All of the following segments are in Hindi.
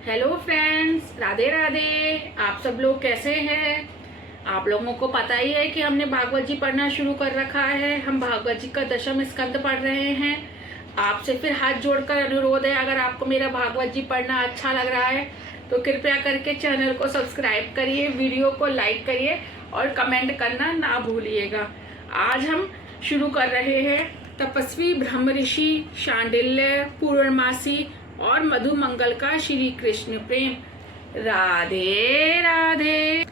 Hello friends, Radhe Radhe. आप सब लोग कैसे हैं? आप लोगों को पता ही है कि हमने भागवत जी पढ़ना शुरू कर रखा है। हम भागवत जी का 10वें स्कंद पढ़ रहे हैं। आपसे फिर हाथ जोड़कर अनुरोध है, अगर आपको मेरा भागवत जी पढ़ना अच्छा लग रहा है तो कृपया करके चैनल को सब्सक्राइब करिए, वीडियो को लाइक करिए और कमेंट करना ना भूलिएगा। आज हम शुरू कर रहे हैं तपस्वी ब्रह्म ऋषि शांडिल्य, पूर्णमासी और मधुमंगल का श्री कृष्ण प्रेम। राधे राधे।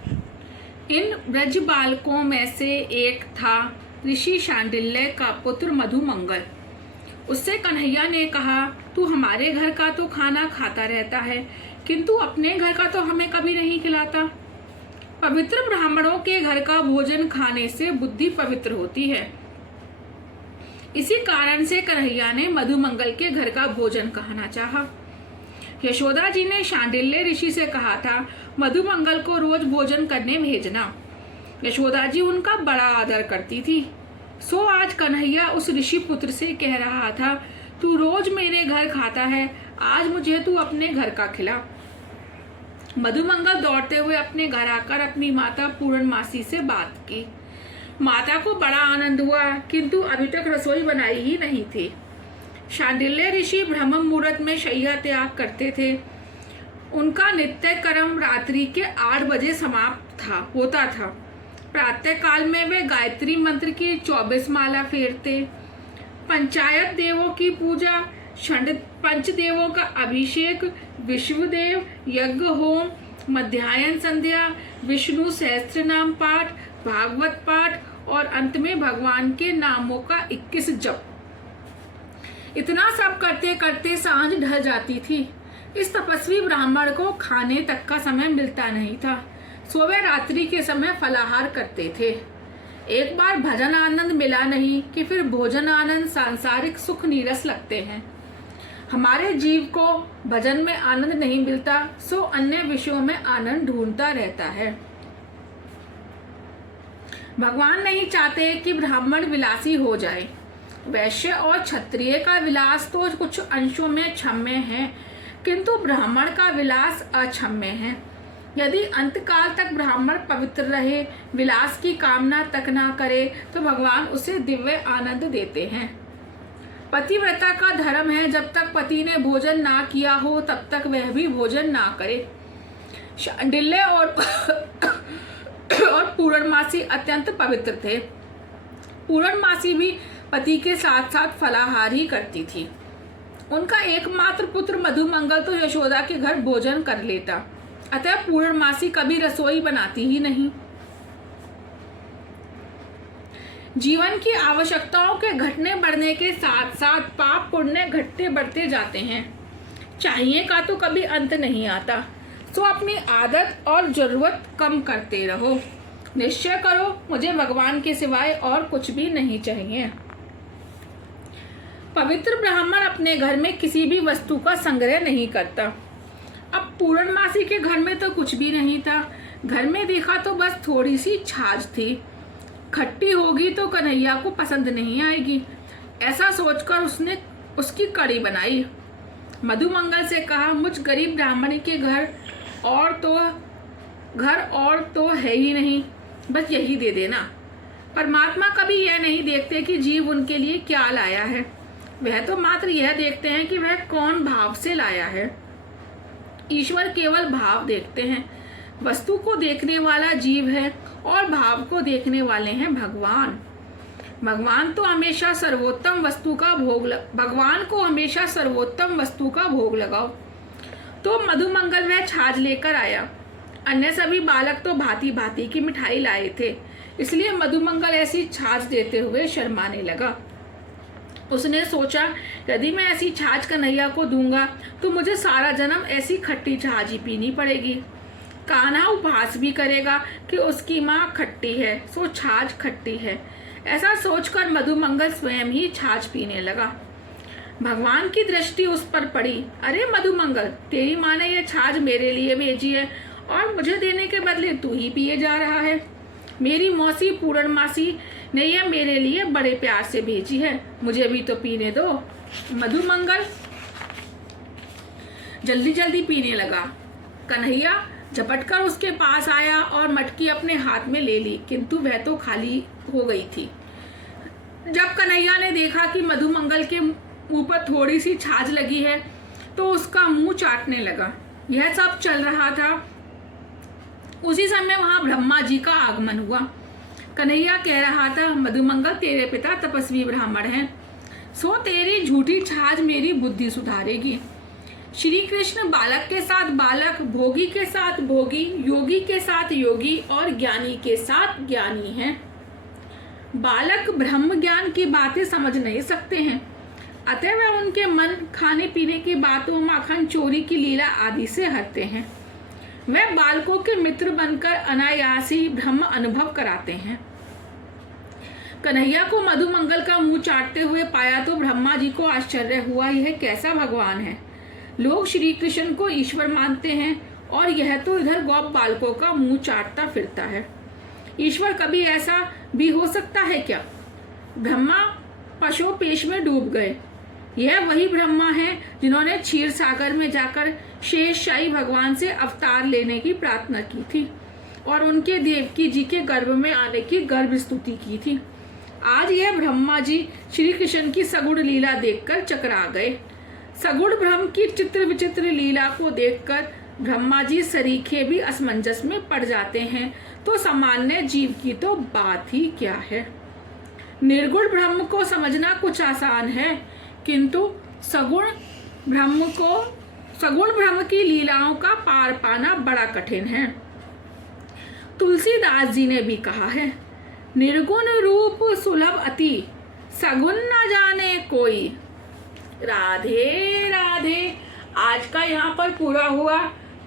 इन ब्रज बालकों में से एक था ऋषि शांडिल्य का पुत्र मधुमंगल। उससे कन्हैया ने कहा, तू हमारे घर का तो खाना खाता रहता है, किंतु अपने घर का तो हमें कभी नहीं खिलाता। पवित्र ब्राह्मणों के घर का भोजन खाने से बुद्धि पवित्र होती है। इसी कारण से कन्हैया ने मधुमंगल के घर का भोजन खाना चाहा। यशोदा जी ने शांडिल्य ऋषि से कहा था, मधुमंगल को रोज भोजन करने भेजना। यशोदा जी उनका बड़ा आदर करती थी। सो आज कन्हैया उस ऋषि पुत्र से कह रहा था, तू रोज मेरे घर खाता है, आज मुझे तू अपने घर का खिला। मधुमंगल दौड़ते हुए अपने घर आकर अपनी माता पूर्णमासी से बात की। माता को बड़ा आनंद हुआ, किंतु अभी तक रसोई बनाई ही नहीं थी। शांडिल्य ऋषि ब्रह्म मुहूर्त में शैया त्याग करते थे। उनका नित्य कर्म रात्रि के 8 बजे समाप्त होता था। प्रातः काल में वे गायत्री मंत्र की 24 माला फेरते, पंचायत देवों की पूजा, पंचदेवों का अभिषेक, विश्वदेव यज्ञ होम, मध्याह्न संध्या, विष्णु सहस्त्र नाम पाठ, भागवत पाठ और अंत में भगवान के नामों का 21 जप। इतना सब करते करते सांझ ढल जाती थी। इस तपस्वी ब्राह्मण को खाने तक का समय मिलता नहीं था। सो वे रात्रि के समय फलाहार करते थे। एक बार भजन आनंद मिला नहीं कि फिर भोजन आनंद सांसारिक सुख नीरस लगते हैं। हमारे जीव को भजन में आनंद नहीं मिलता, सो अन्य विषयों में आनंद ढूंढता रहता है। भगवान नहीं चाहते कि ब्राह्मण विलासी हो जाए। वैश्य और क्षत्रिय का विलास तो कुछ अंशों में क्षम्य है, किंतु ब्राह्मण का विलास अक्षम्य है। यदि अंतकाल तक ब्राह्मण पवित्र रहे, विलास की कामना तक ना करे, तो भगवान उसे दिव्य आनंद देते हैं। पतिव्रता का धर्म है, जब तक पति ने भोजन ना किया हो तब तक वह भी भोजन ना करे। शांडिल्य और पूर्णमासी अत्यंत पवित्र थे। पूर्णमासी भी पति के साथ साथ फलाहार ही करती थी। उनका एकमात्र पुत्र मधुमंगल तो यशोदा के घर भोजन कर लेता, अतः पूर्णमासी कभी रसोई बनाती ही नहीं। जीवन की आवश्यकताओं के घटने बढ़ने के साथ साथ पाप पुण्य घटते बढ़ते जाते हैं। चाहिए का तो कभी अंत नहीं आता। सो अपनी आदत और जरूरत कम करते रहो। निश्चय करो, मुझे भगवान के सिवाय और कुछ भी नहीं चाहिए। पवित्र ब्राह्मण अपने घर में किसी भी वस्तु का संग्रह नहीं करता। अब पूर्णमासी के घर में तो कुछ भी नहीं था। घर में देखा तो बस थोड़ी सी छाछ थी। खट्टी होगी तो कन्हैया को पसंद नहीं आएगी, ऐसा सोचकर उसने उसकी कड़ी बनाई। मधुमंगल से कहा, मुझ गरीब ब्राह्मण के घर और तो है ही नहीं, बस यही दे देना। परमात्मा कभी यह नहीं देखते कि जीव उनके लिए क्या लाया है, वह तो मात्र यह देखते हैं कि वह कौन भाव से लाया है। ईश्वर केवल भाव देखते हैं। वस्तु को देखने वाला जीव है और भाव को देखने वाले हैं भगवान। भगवान को हमेशा सर्वोत्तम वस्तु का भोग लगाओ। तो मधुमंगल वह छाछ लेकर आया। अन्य सभी बालक तो भांति भांति की मिठाई लाए थे, इसलिए मधुमंगल ऐसी छाछ देते हुए शर्माने लगा। उसने सोचा, यदि मैं ऐसी छाछ कन्हैया को दूंगा तो मुझे सारा जन्म ऐसी खट्टी छाछ ही पीनी पड़ेगी। कान्हा उपहास भी करेगा कि उसकी माँ खट्टी है, सो छाछ खट्टी है। ऐसा सोचकर मधुमंगल स्वयं ही छाछ पीने लगा। भगवान की दृष्टि उस पर पड़ी। अरे मधुमंगल, तेरी माँ ने यह छाछ मेरे लिए भेजी है और मुझे देने के बदले तू ही पिए जा रहा है। मेरी मौसी पूर्णमासी ने यह मेरे लिए बड़े प्यार से भेजी है, मुझे भी तो पीने दो। मधुमंगल जल्दी जल्दी पीने लगा। कन्हैया झपटकर उसके पास आया और मटकी अपने हाथ में ले ली, किंतु वह तो खाली हो गई थी। जब कन्हैया ने देखा कि मधुमंगल के मुंह पर थोड़ी सी छाछ लगी है तो उसका मुंह चाटने लगा। यह सब चल रहा था, उसी समय वहां ब्रह्मा जी का आगमन हुआ। कन्हैया कह रहा था, मधुमंगल तेरे पिता तपस्वी ब्राह्मण हैं, सो तेरी झूठी छाछ मेरी बुद्धि सुधारेगी। श्री कृष्ण बालक के साथ बालक, भोगी के साथ भोगी, योगी के साथ योगी और ज्ञानी के साथ ज्ञानी हैं। बालक ब्रह्म ज्ञान की बातें समझ नहीं सकते हैं, अतः वह उनके मन खाने पीने की बातों, माखन चोरी की लीला आदि से हटते हैं। वह बालकों के मित्र बनकर अनायास ही ब्रह्म अनुभव कराते हैं। कन्हैया को मधुमंगल का मुंह चाटते हुए पाया तो ब्रह्मा जी को आश्चर्य हुआ, यह कैसा भगवान है। लोग श्री कृष्ण को ईश्वर मानते हैं और यह तो इधर गौप बालकों का मुंह चाटता फिरता है। ईश्वर कभी ऐसा भी हो सकता है क्या? ब्रह्मा पशोपेश में डूब गए। यह वही ब्रह्मा है जिन्होंने क्षीर सागर में जाकर शेषशाही भगवान से अवतार लेने की प्रार्थना की थी और उनके देवकी जी के गर्भ में आने की गर्भ स्तुति की थी। आज यह ब्रह्मा जी श्री कृष्ण की सगुण लीला देखकर चकरा गए। सगुण ब्रह्म की चित्र विचित्र लीला को देखकर ब्रह्मा जी सरीखे भी असमंजस में पड़ जाते हैं, तो सामान्य जीव की तो बात ही क्या है। निर्गुण ब्रह्म को समझना कुछ आसान है, किंतु सगुण ब्रह्म की लीलाओं का पार पाना बड़ा कठिन है। तुलसीदास जी ने भी कहा है, निर्गुण रूप सुलभ अति, सगुण न जाने कोई। राधे राधे। आज का यहाँ पर पूरा हुआ।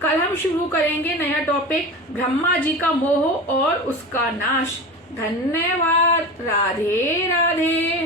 कल हम शुरू करेंगे नया टॉपिक, ब्रह्मा जी का मोह और उसका नाश। धन्यवाद। राधे राधे।